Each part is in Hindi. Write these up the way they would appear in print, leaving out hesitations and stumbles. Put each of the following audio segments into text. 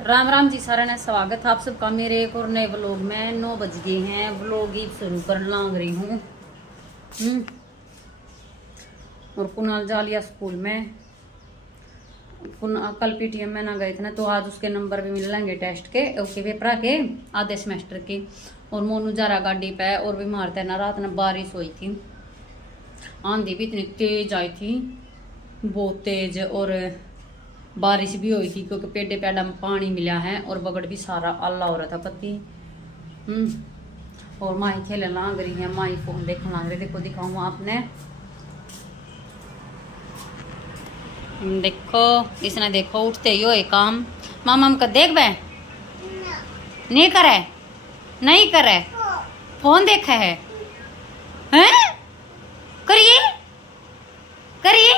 राम राम जी सारा ने स्वागत है आप सबका मेरे एक और नए व्लॉग में। 9 बज गए हैं, व्लॉग ही शुरू कर लाग रही हूँ। और कुणाल जा लिया स्कूल में। कल पीटीएम में ना गए थे ना, तो आज उसके नंबर भी मिल लेंगे टेस्ट के, उसके पेपर के आधे सेमेस्टर के। और मोनू जा रहा गाड़ी पे और बीमार था ना, रात में बारिश हुई थी, आंधी भी इतनी तेज आई थी, बहुत तेज। और बारिश भी हुई थी क्योंकि पेड़े पेड़ा में पानी मिला है और बगड़ भी सारा आला हो रहा था पति। और माही खेलने लाग रही है, माही फोन देखने लाग रही। देखो दिखाऊँ आपने, देखो इसने देखो उठते ही हो एक काम। मामा का देख बे नहीं करे, नहीं करे, फोन देखा है हैं? करिए करिए।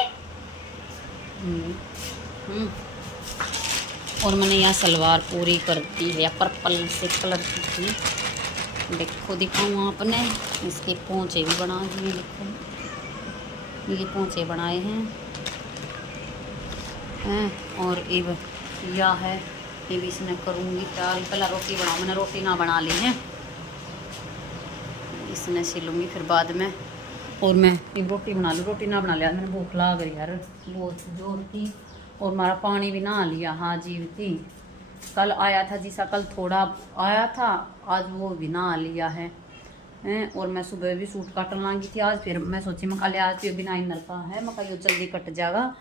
और मैंने यहाँ सलवार पूरी कर दी है, पर्पल से कलर की थी। देखो दिखाऊँ आपने, इसके पोंचे भी बना दिए। देखो ये पोंचे बनाए हैं और अब यह है, ये भी इसमें करूँगी तैयारी। पहले रोटी बनाऊँ, मैंने रोटी ना बना ली है, इसने सिलूँगी फिर बाद में। और मैं एक रोटी बना लूँ, रोटी ना बना लिया, मैंने भूख लग रही यार बहुत जोर थी। और हमारा पानी भी नहा लिया, हाँ जीव थी। कल आया था जिसा, कल थोड़ा आया था, आज वो भी नहा लिया है। और मैं सुबह भी सूट काटने लगी थी आज। फिर मैं सोची मैं कल आज भी बिना इनर का है, मैं यो जल्दी कट जाएगा।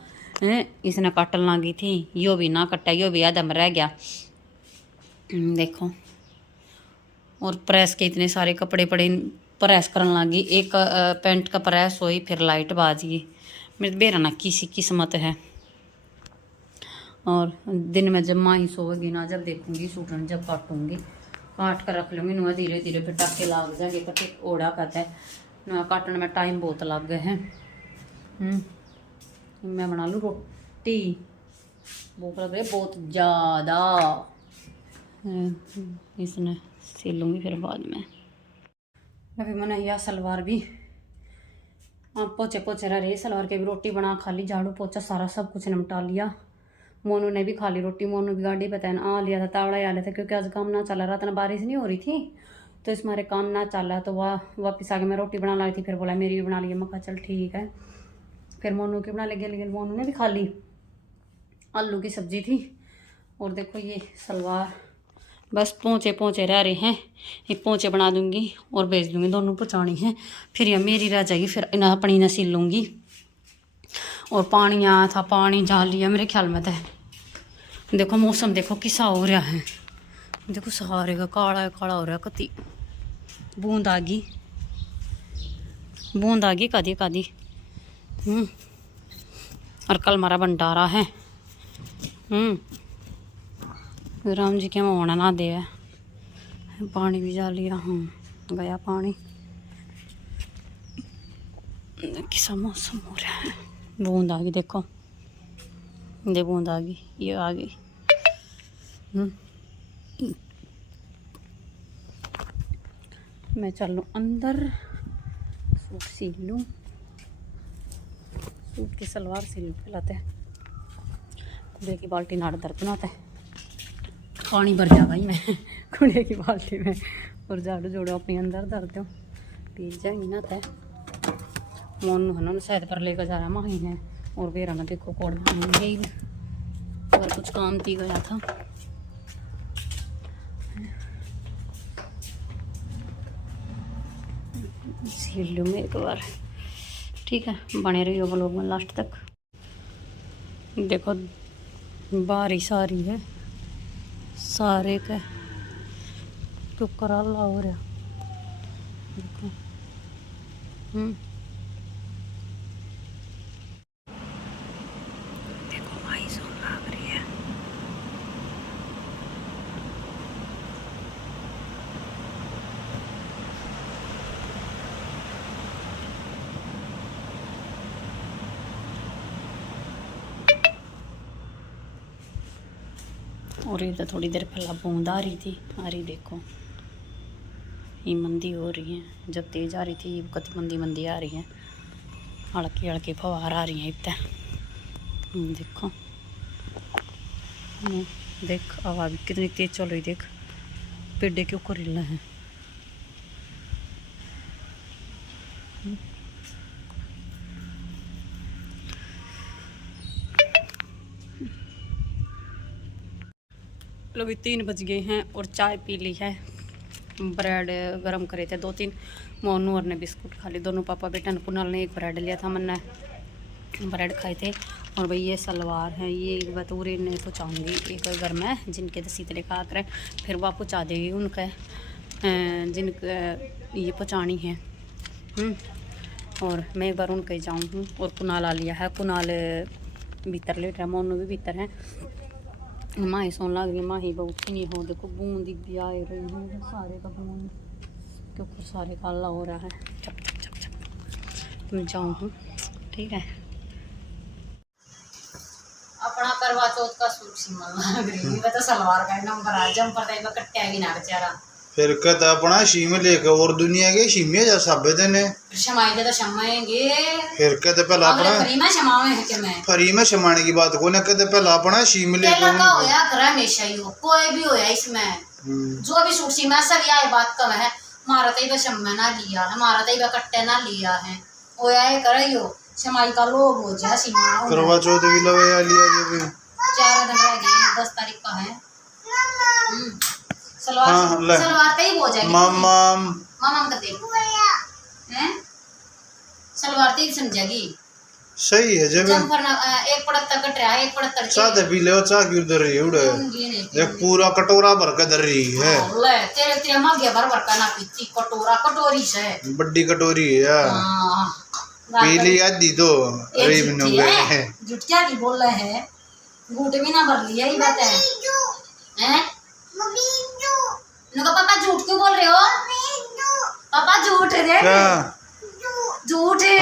इसने काटने लगी थी, यो भी ना कटा, यो भी आधा में रह गया। देखो, और प्रेस के इतने सारे कपड़े पड़े, प्रेस करने लगी। एक पैंट का प्रेस हुई, फिर लाइट बाज गई। मेरे बेरा ना किसी किस्मत है। और दिन में जब माँ ही सोएगी ना, जब देखूंगी सूटन, जब काटूंगी, काट कर रख लूँगी ना, धीरे धीरे फिर टाके लाग जाएंगे। कटे ओढ़ा कहता है ना, काटने में टाइम बहुत लग गए हैं। मैं बना लूँ रोटी, भूख लग रही है बहुत ज़्यादा। इसने सिलूँगी फिर बाद में। अभी मैंने यह सलवार भी पोचे पोचे रह रही, सलवार के भी रोटी बना खा ली, झाड़ू पोछा सारा सब कुछ निपटा लिया। मोनू ने भी खा ली रोटी, मोनू भी गाड़ी पे आ लिया था, तावड़ा आ लिया था, क्योंकि आज काम ना चला रहा था ना, बारिश नहीं हो रही थी, तो इस मारे काम ना चला। तो वह वापस आके मैं रोटी बना लाई थी, फिर बोला मेरी भी बना ली। मैं कहा चल ठीक है, फिर मोनू की बना लेंगे। लेकिन मोनू ने भी खा ली, आलू की सब्जी थी। और देखो ये सलवार बस पोंचे पोंचे रह रहे हैं, ये पोंचे बना दूंगी और भेज दूंगी, दोनों पहुँचानी है। फिर यह मेरी रह जाएगी, फिर इन्हें अपनी न सिल लूँगी। और पानी आया था, पानी जा लिया मेरे ख्याल में तो। देखो मौसम देखो किसा हो रहा है, देखो सहारे का काला काला हो रहा है। कति बूंद आ गई, बूंद आ गई कादी कादी। और कल हमारा भंडारा है। राम जी के होना ना दे, पानी भी जा लिया। गया पानी, किसा मौसम हो रहा है। बूंद आ गई, देखो दे बूंद आ गई, ये आ गई। मैं चल लूँ अंदर, सूट सिल लूँ, सूट की सलवार सिल लूँ। पहलाते कुड़े की बाल्टी नाड़ दर्द बनाते है, पानी भर जाएगा ही मैं कुड़े की बाल्टी में। और झाड़ू जोड़ो अपने अंदर धर दो, पी जाएंगी ना तय। मोनू है ना शायद पर लेकर जा रहा माही है। और बेरा में देखो कोड गई, और कुछ काम थी गया था। सिल लूँ मैं एक बार, ठीक है। बने रहिए व्लॉग में लास्ट तक। देखो बारिश आ रही है, सारे का तो कराला हो रहा। देखो देखो भाई सोन लाग रही है। और ये तो थोड़ी देर पहला बूंद आ रही थी, आ रही देखो, ये मंदी हो रही है। जब तेज आ रही थी, ये कति मंदी मंदी आ रही है, हल्की हल्की फवार आ रही है। इतना देखो देख हवा भी कितनी तेज चल रही, देख पेड़े क्यों कर रहे हैं। अभी 3 बज गए हैं और चाय पी ली है। ब्रेड गरम करे थे 2-3, मोनू और ने बिस्कुट खा ली। दोनों पापा बेटा ने, कुनाल ने एक ब्रेड लिया था, मैंने ब्रेड खाए थे। और भाई ये सलवार है, ये बतूरे ने पहुँचाऊँगी एक घर में जिनके दसी तले का कर, फिर वह पहुँचा देगी उनके जिनके ये पहुँचानी है। और मैं एक बार उनके जाऊँ। और कुनाल आ लिया है, कुनाल भीतर लेट रहा, मोनू भी भीतर है। माँ ही सोन लग रही, माँ ही बहुत नहीं हो, देखो बूंद भी आ रही है सारे का बूंद, क्योंकि सारे काला हो रहा है। चप चप चप चप मैं जाऊँ, ठीक है। अपना करवा चौथ का सूट सिमल लग रही है, तो सलवार का नंबर आ जंपर टाइप का कट्टिया भी ना बेचारा। फिर कहता अपना शीम लेके और दुनिया के शीमे जा साबे देने शमाई दे तो शमाएंगे। फिर कहते पहला अपना फ्री में शमावे है कि मैं फ्री में शमाने की बात को ना, कहते पहला अपना शीम लेके लगा होया कर हमेशा ही हो, कोई भी होया इसमें जो भी सूट सिमा सब यह बात कम है। मारा तई शम्मा ना लिया है, मारा तई कट्टे ना लिया है, होया ये करियो शमाई का लोग हो जा सीमा। करवा चौथ भी लवे आ लिया ये भी 4 दिन रह गए, 10 तारीख का है। सलवार सलवार तई हो जाएगी मामा मामा कर दे हैं, सलवार तई समझेगी सही है। जब एक पड़त तक कट रहा है, एक पड़त तक चाह पी ले, चाह क्यों दर रही है उड़े, एक पूरा कटोरा भर के दर रही है। ले तेरे तेरे मगे भर भर का ना पीती, कटोरा कटोरी से बड़ी कटोरी है यार। पीली आधी तो अरे बिनु गए जुटिया की बोल रहे हैं, घूट भी ना भर लिया ही बात है हैं। नुका पापा झूठ क्यों बोल रहे हो, पापा झूठ है, झूठ है।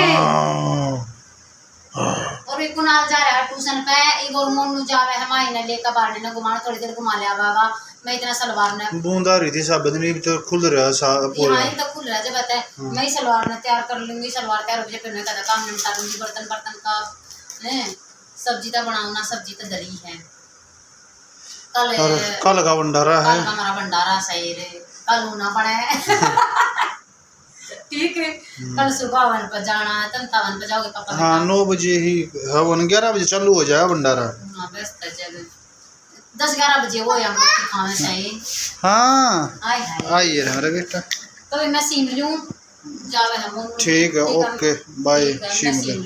और एक कुनाल जा रहा है ट्यूशन पे, एक और मोनू जा रहा है माही ने लेकर बाहर ने घुमाना, थोड़ी देर घुमा लिया बाबा। मैं इतना सलवार ने बूंद आ रही थी साबत नहीं तो खुल रहा सा पूरा, यहां तक खुल रहा है। बता मैं ही सलवार ने तैयार कर लूंगी, सलवार तैयार हो जाए फिर मैं का काम निपटा लूंगी। बर्तन बर्तन का हैं, सब्जी तो बनाऊंगा, सब्जी तो दरी है। कल का भंडारा है, कल का हमारा भंडारा सही रे, कल होना पड़े ठीक है। कल सुबह वन पर जाना है, तंता वन पर जाओगे पापा? हाँ 9 बजे ही हवन, 11 बजे चालू हो जाएगा भंडारा। हाँ व्यस्त है जगह, 10-11 बजे वो हम रोटी खाना चाहिए। हाँ आए आइए हमारा बेटा, तो मैं सीम लूं जावे हम। ठीक है ओके बाय सीम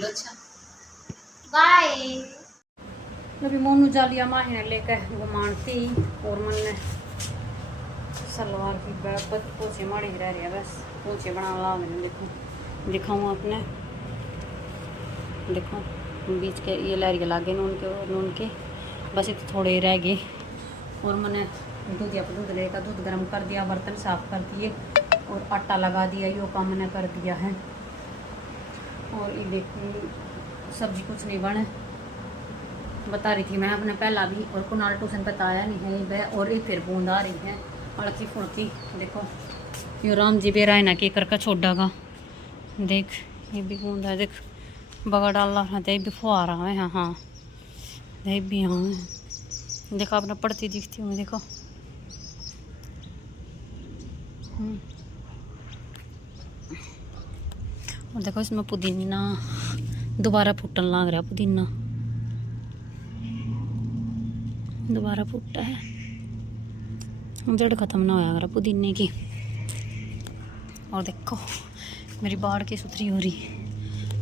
बाय। अभी मोनू जा लिया माही ने लेकर घुमानती, और मन ने सलवार की पोछे माड़ी रह रही है, बस पोछे बना ला मैंने। देखो दिखाऊँ आपने, देखो बीच के ये लहरिया लागे नून के और नून के, बस ये तो थोड़े रह गए। और मैंने दूध या दूध लेकर दूध गर्म कर दिया, बर्तन साफ कर दिए और आटा लगा दिया, यो काम मैंने कर दिया है। और ये देखिए सब्जी कुछ नहीं बने, बता रही थी मैं अपने पहला भी। और कुनाल ट्यूशन पर आया नहीं है ये, और ये फिर बूंद आ रही है अड़की फुड़की। देखो ये राम जी बेरा ना की करके छोड़ा का, देख ये भी बूंद है, देख बगा डाल रहा है, दे भी फुआ रहा है। हाँ हाँ दे भी, हाँ देखो अपना पड़ती दिखती हूँ, देखो और देखो इसमें पुदीना दोबारा फूटन लग रहा, पुदीना दोबारा फूटा है, जड़ खत्म ना होया अगर पुदीने की। और देखो मेरी बाढ़ की सुथरी हो रही,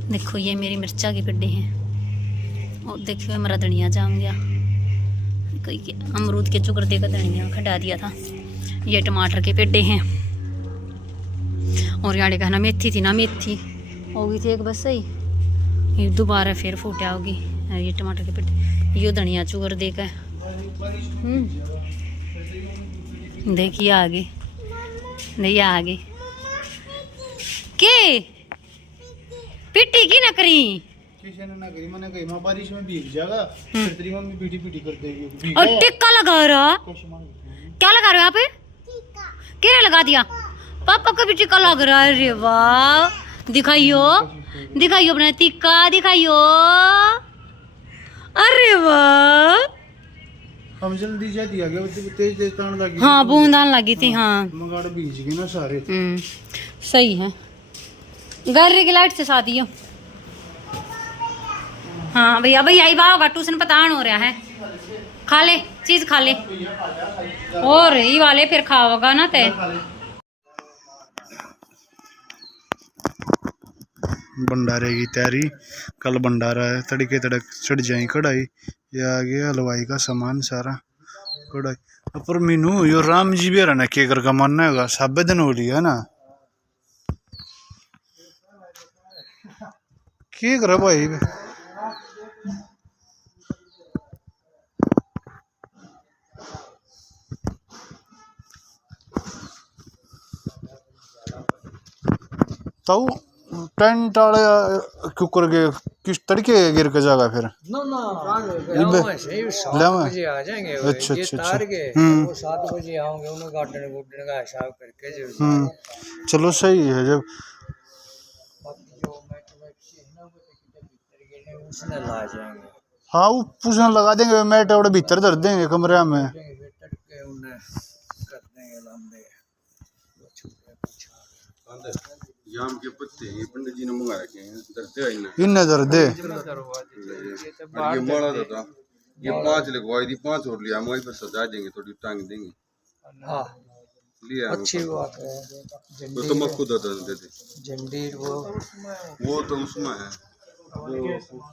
देखो ये मेरी मिर्चा के पेड़े हैं। और देखो मेरा धनिया जाम गया, ये अमरूद के चुकर देकर धनिया खड़ा दिया था। ये टमाटर के पेड़े हैं, और यहाँ कहना मेथी थी ना, मेथी हो गई थी एक बस सही, ये दोबारा फिर फूटा होगी। ये टमाटर के पेड़े, ये धनिया चुकर देकर देखिए आगे, नहीं आगे के पिट्टी की ना करी, किसी ने ना करी, मैंने कही मां बारिश में भीग जाएगा, फिर तेरी मम्मी पीटी पीटी कर देगी। और टिक्का लगा रहा, क्या लगा रहे हो आप? क्या लगा दिया? पापा का भी टिक्का लग रहा है। अरे वाह, दिखाइयो दिखाइयो अपना टिक्का दिखाइयो। अरे वाह हम जल्दी जा दिया गया तेज तेज तान लगी हाँ बूंद आने लगी थी। हाँ मगाड़ भीज गए ना सारे। सही है। घर की लाइट से शादी हो। हाँ भैया भैया ही बाहोगा ट्यूशन पतान हो रहा है। खा ले चीज खा ले और ही वाले फिर खाओगा ना ते। भंडारे की तैयारी, कल भंडारा है, तड़के तड़क चढ़ जाए कढ़ाई। ये आ गया हलवाई का सामान सारा कढ़ाई। पर मीनू यो राम जी भी रहना के कर का मानना है साबे दिन हो लिया ना के कर भाई। तो टेंट वाले कुकर के किस तरीके गिर के जाएगा फिर आ जाएंगे। अच्छा अच्छा अच्छा वो 7 बजे आओगे उन्हें गार्डन गुडन का हिसाब करके जो चलो सही है। जब उसने ला जाएंगे। हाँ वो पूछना लगा देंगे मैट और भीतर धर देंगे कमरे में तड़के उन्हें कर देंगे लंबे। जाम के पत्ते ये पंडित जी ने मंगा रखे हैं, दर्दे आई ना इन्हें धर दे। ये बड़ा था, ये 5 लगवाई थी, 5 और लिया हमारे पर सजा देंगे, थोड़ी टांग देंगे। हाँ लिया अच्छी बात है। वो तो मैं खुद दे दे जंडीर वो तो उसमें है, वो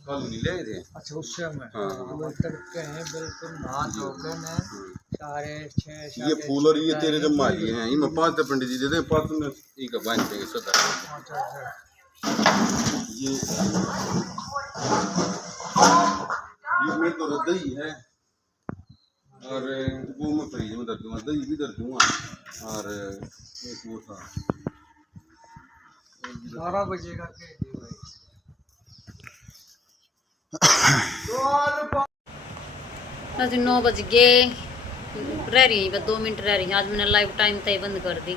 कल नहीं ले थे। अच्छा उससे में हाँ वो तड़के हैं बिल्कुल नहा धोकर हैं सारे 6 ये फूल और ये तेरे जब माली हैं, ये मैं 5 पंडित जी दे दे, 5 में एक बांध देंगे सदा। ये मैं तो दही है और वो मैं फ्रीज में धर दूंगा, दही भी धर दूंगा और एक वो था 12 बजे का आज 9 बज गए। रह रही है बस 2 मिनट रह रही है। आज मैंने लाइव टाइम तय बंद कर दी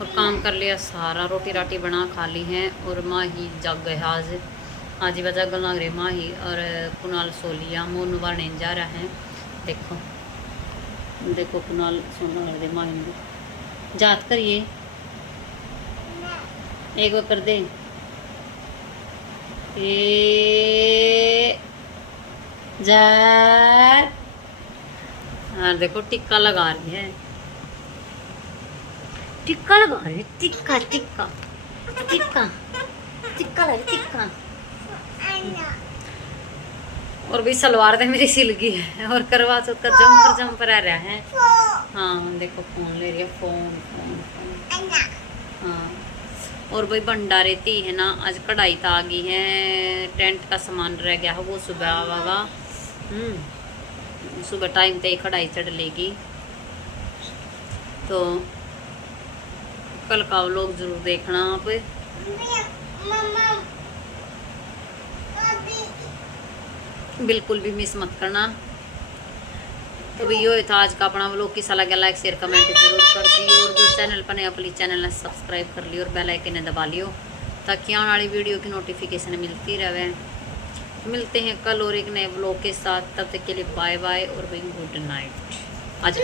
और काम कर लिया सारा। रोटी राटी बना खा ली है और माँ ही जग गए आज ही बजा गल लग रही माँ ही और कुणाल सो लिया। मोनू बाने जा रहा है। देखो देखो कुणाल सोना लग रही माँ ही जात करिए एक बार कर दे। जार और देखो टिक्का लगा रही है। टिक्का लगा रही है। टिक्का टिक्का टिक्का टिक्का लगा टिक्का। और भी सलवार दे मेरी सिल गई है और करवा चौथ का जम्पर आ रहा है। हाँ देखो फोन ले रही है फोन फोन फोन। हाँ और भाई भंडारे थी है ना। आज कढ़ाई तो आ गई है। टेंट का सामान रह गया है वो सुबह आवागा। सुबह टाइम पे कढ़ाई चढ़ लेगी तो कल का व्लॉग जरूर देखना आप। बिल्कुल भी मिस मत करना। तो भी यो था आज का अपना व्लॉग। किसा लगा लाइक शेयर कमेंट जरूर कर दियो और जो चैनल पर नया प्लीज चैनल ने सब्सक्राइब कर लियो और बेल आइकन ने दबा लियो ताकि आने वाली वीडियो की नोटिफिकेशन मिलती रहे। मिलते हैं कल और एक नए व्लॉग के साथ। तब तक के लिए बाय बाय और गुड नाइट। आज